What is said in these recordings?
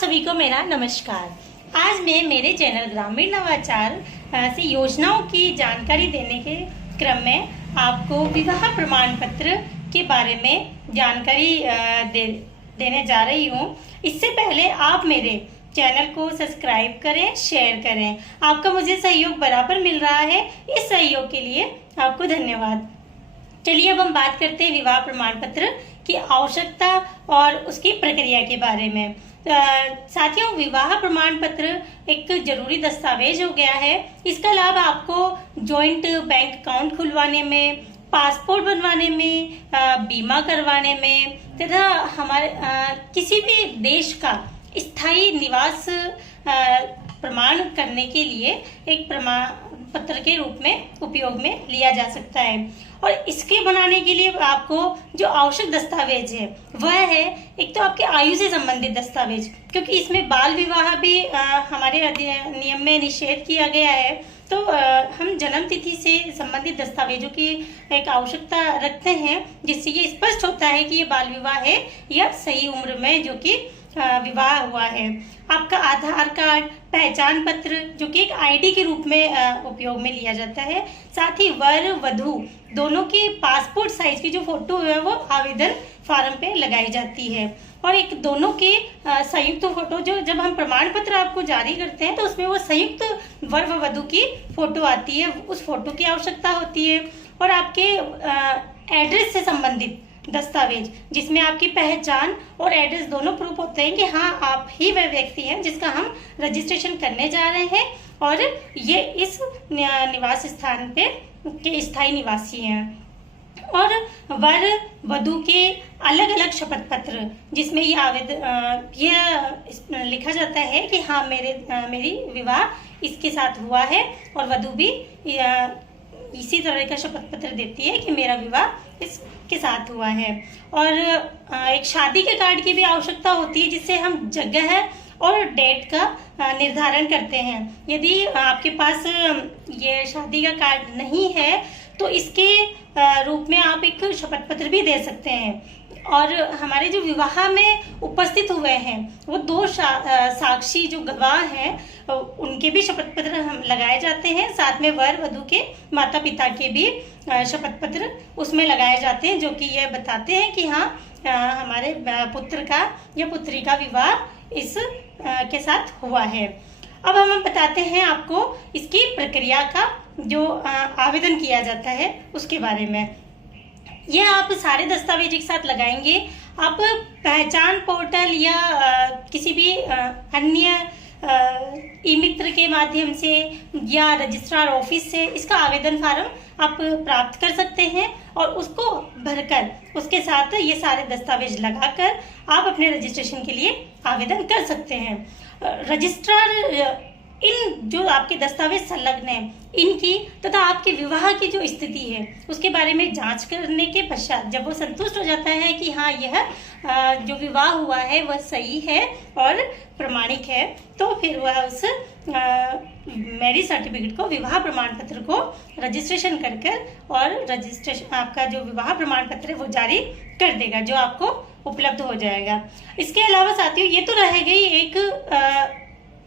सभी को मेरा नमस्कार। आज मैं मेरे चैनल ग्रामीण नवाचार से योजनाओं की जानकारी देने के क्रम में आपको विवाह प्रमाण पत्र के बारे में जानकारी देने जा रही हूँ। इससे पहले आप मेरे चैनल को सब्सक्राइब करें, शेयर करें। आपका मुझे सहयोग बराबर मिल रहा है, इस सहयोग के लिए आपको धन्यवाद। चलिए अब हम बात करते हैं विवाह प्रमाण पत्र की आवश्यकता और उसकी प्रक्रिया के बारे में। साथियों, विवाह प्रमाण पत्र एक जरूरी दस्तावेज हो गया है। इसका लाभ आपको जॉइंट बैंक अकाउंट खुलवाने में, पासपोर्ट बनवाने में, बीमा करवाने में तथा हमारे किसी भी देश का स्थायी निवास प्रमाण करने के लिए एक प्रमाण पत्र के रूप में उपयोग में लिया जा सकता है। और इसके बनाने के लिए आपको जो आवश्यक दस्तावेज है वह है, एक तो आपके आयु से संबंधित दस्तावेज, क्योंकि इसमें बाल विवाह भी हमारे अधिनियम में निषेध किया गया है। तो हम जन्म तिथि से संबंधित दस्तावेजों की एक आवश्यकता रखते हैं, जिससे ये स्पष्ट होता है कि ये बाल विवाह है या सही उम्र में जो कि विवाह हुआ है। आपका आधार कार्ड, पहचान पत्र जो कि एक आईडी के रूप में उपयोग में लिया जाता है। साथ ही वर वधू दोनों की पासपोर्ट साइज की जो फोटो है वो आवेदन फार्म पे लगाई जाती है। और एक दोनों के संयुक्त फोटो, जो जब हम प्रमाण पत्र आपको जारी करते हैं तो उसमें वो संयुक्त वर व वधू की फोटो आती है, उस फोटो की आवश्यकता होती है। और आपके एड्रेस से संबंधित दस्तावेज, जिसमें आपकी पहचान और एड्रेस दोनों प्रूफ होते हैं कि हाँ आप ही वह व्यक्ति हैं जिसका हम रजिस्ट्रेशन करने जा रहे हैं और ये इस निवास स्थान पे के स्थायी निवासी हैं। और वर वधू के अलग अलग शपथ पत्र, जिसमें ये लिखा जाता है कि हाँ मेरी विवाह इसके साथ हुआ है, और वधू भी इसी तरह का शपथ पत्र देती है कि मेरा विवाह इसके साथ हुआ है। और एक शादी के कार्ड की भी आवश्यकता होती है, जिससे हम जगह और डेट का निर्धारण करते हैं। यदि आपके पास ये शादी का कार्ड नहीं है तो इसके रूप में आप एक शपथ पत्र भी दे सकते हैं। और हमारे जो विवाह में उपस्थित हुए हैं वो दो साक्षी जो गवाह हैं उनके भी शपथ पत्र हम लगाए जाते हैं। साथ में वर वधू के माता पिता के भी शपथ पत्र उसमें लगाए जाते हैं, जो कि यह बताते हैं कि हाँ हमारे पुत्र का या पुत्री का विवाह इस के साथ हुआ है। अब हम बताते हैं आपको इसकी प्रक्रिया का जो आवेदन किया जाता है उसके बारे में। यह आप सारे दस्तावेज एक साथ लगाएंगे। आप पहचान पोर्टल या किसी भी अन्य ई मित्र के माध्यम से या रजिस्ट्रार ऑफिस से इसका आवेदन फार्म आप प्राप्त कर सकते हैं, और उसको भरकर उसके साथ ये सारे दस्तावेज लगाकर आप अपने रजिस्ट्रेशन के लिए आवेदन कर सकते हैं। रजिस्ट्रार इन जो आपके दस्तावेज संलग्न हैं इनकी तथा आपके विवाह की जो स्थिति है उसके बारे में जांच करने के पश्चात जब वो संतुष्ट हो जाता है कि हाँ यह जो विवाह हुआ है वह सही है और प्रमाणिक है, तो फिर वह उस मैरिज सर्टिफिकेट को, विवाह प्रमाण पत्र को रजिस्ट्रेशन कर और रजिस्ट्रेशन आपका जो विवाह प्रमाण पत्र है वो जारी कर देगा, जो आपको उपलब्ध हो जाएगा। इसके अलावा साथियों, ये तो रह गई एक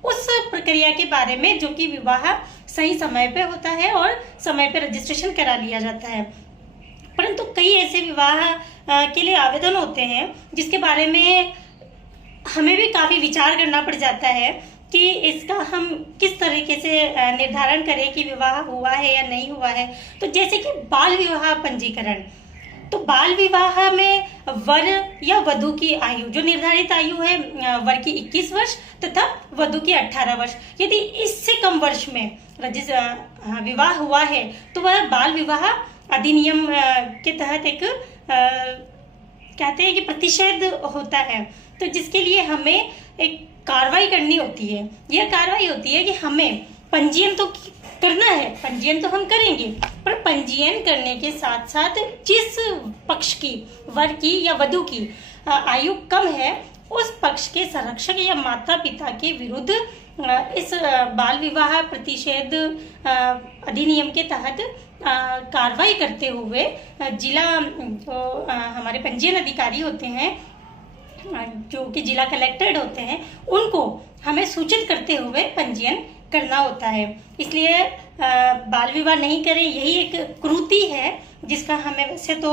उस प्रक्रिया के बारे में जो कि विवाह सही समय पे होता है और समय पे रजिस्ट्रेशन करा लिया जाता है। परंतु कई ऐसे विवाह के लिए आवेदन होते हैं जिसके बारे में हमें भी काफी विचार करना पड़ जाता है कि इसका हम किस तरीके से निर्धारण करें कि विवाह हुआ है या नहीं हुआ है। तो जैसे कि बाल विवाह पंजीकरण, तो बाल विवाह में वर या वधू की आयु, जो निर्धारित आयु है वर की 21 वर्ष तथा वधू की 18 वर्ष, यदि इससे कम वर्ष में विवाह हुआ है तो वह बाल विवाह अधिनियम के तहत एक कहते हैं कि प्रतिषेध होता है। तो जिसके लिए हमें एक कार्रवाई करनी होती है। यह कार्रवाई होती है कि हमें पंजीयन तो करना है, पंजीयन तो हम करेंगे, पर पंजीयन करने के साथ साथ जिस पक्ष की, वर की या वधू की आयु कम है उस पक्ष के संरक्षक या माता पिता के विरुद्ध इस बाल विवाह प्रतिषेध अधिनियम के तहत कार्रवाई करते हुए जिला जो हमारे पंजीयन अधिकारी होते हैं जो कि जिला कलेक्टेड होते हैं, उनको हमें सूचित करते हुए पंजीयन करना होता है। इसलिए बाल विवाह नहीं करें, यही एक कुरीति है जिसका हमें वैसे तो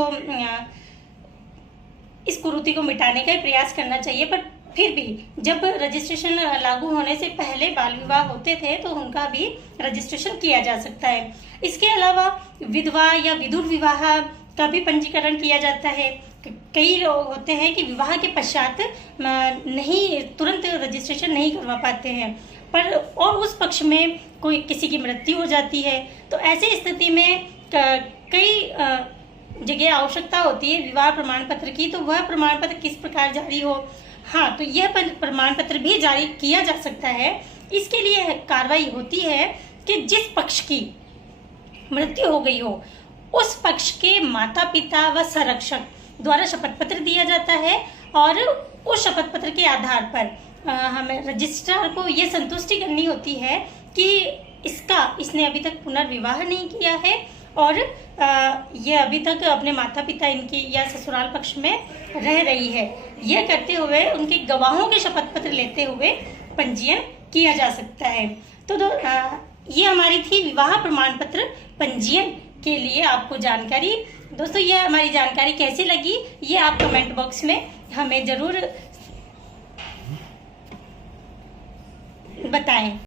इस कुरीति को मिटाने का प्रयास करना चाहिए। पर फिर भी जब रजिस्ट्रेशन लागू होने से पहले बाल विवाह होते थे तो उनका भी रजिस्ट्रेशन किया जा सकता है। इसके अलावा विधवा या विधुर विवाह का भी पंजीकरण किया जाता है। कई लोग होते हैं कि विवाह के पश्चात नहीं, तुरंत रजिस्ट्रेशन नहीं करवा पाते हैं, पर और उस पक्ष में कोई किसी की मृत्यु हो जाती है, तो ऐसी स्थिति में कई जगह आवश्यकता होती है विवाह प्रमाण पत्र की। तो वह प्रमाण पत्र किस प्रकार जारी हो, हाँ, तो यह प्रमाण पत्र भी जारी किया जा सकता है। इसके लिए कार्रवाई होती है कि जिस पक्ष की मृत्यु हो गई हो उस पक्ष के माता पिता व संरक्षक द्वारा शपथ पत्र दिया जाता है, और उस शपथ पत्र के आधार पर हमें रजिस्ट्रार को ये संतुष्टि करनी होती है कि इसने अभी तक पुनर्विवाह नहीं किया है और ये अभी तक अपने माता पिता इनकी या ससुराल पक्ष में रह रही है। यह करते हुए उनके गवाहों के शपथ पत्र लेते हुए पंजीयन किया जा सकता है। तो ये हमारी थी विवाह प्रमाण पत्र पंजीयन के लिए आपको जानकारी। दोस्तों, यह हमारी जानकारी कैसी लगी ये आप कमेंट बॉक्स में हमें जरूर बताएं।